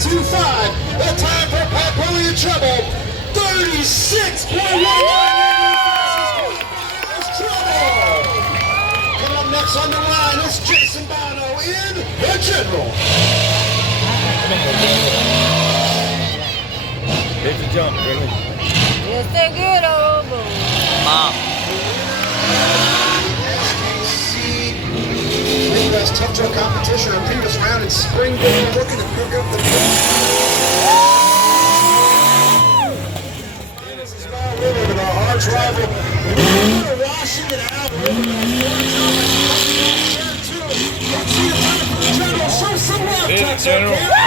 The time for Papolia Trouble, 36.19. Trouble. Coming up next on the line is Jason Bono in the General. Hit the jump, General. Yes, they get over. Mom. Midwest Tough Truck Competition, our previous round in Springdale, looking to pick up the This is now River with our arch rival. We're Washington out. Let's see the time for the General. Show some love, Hit it, Texarkana. General.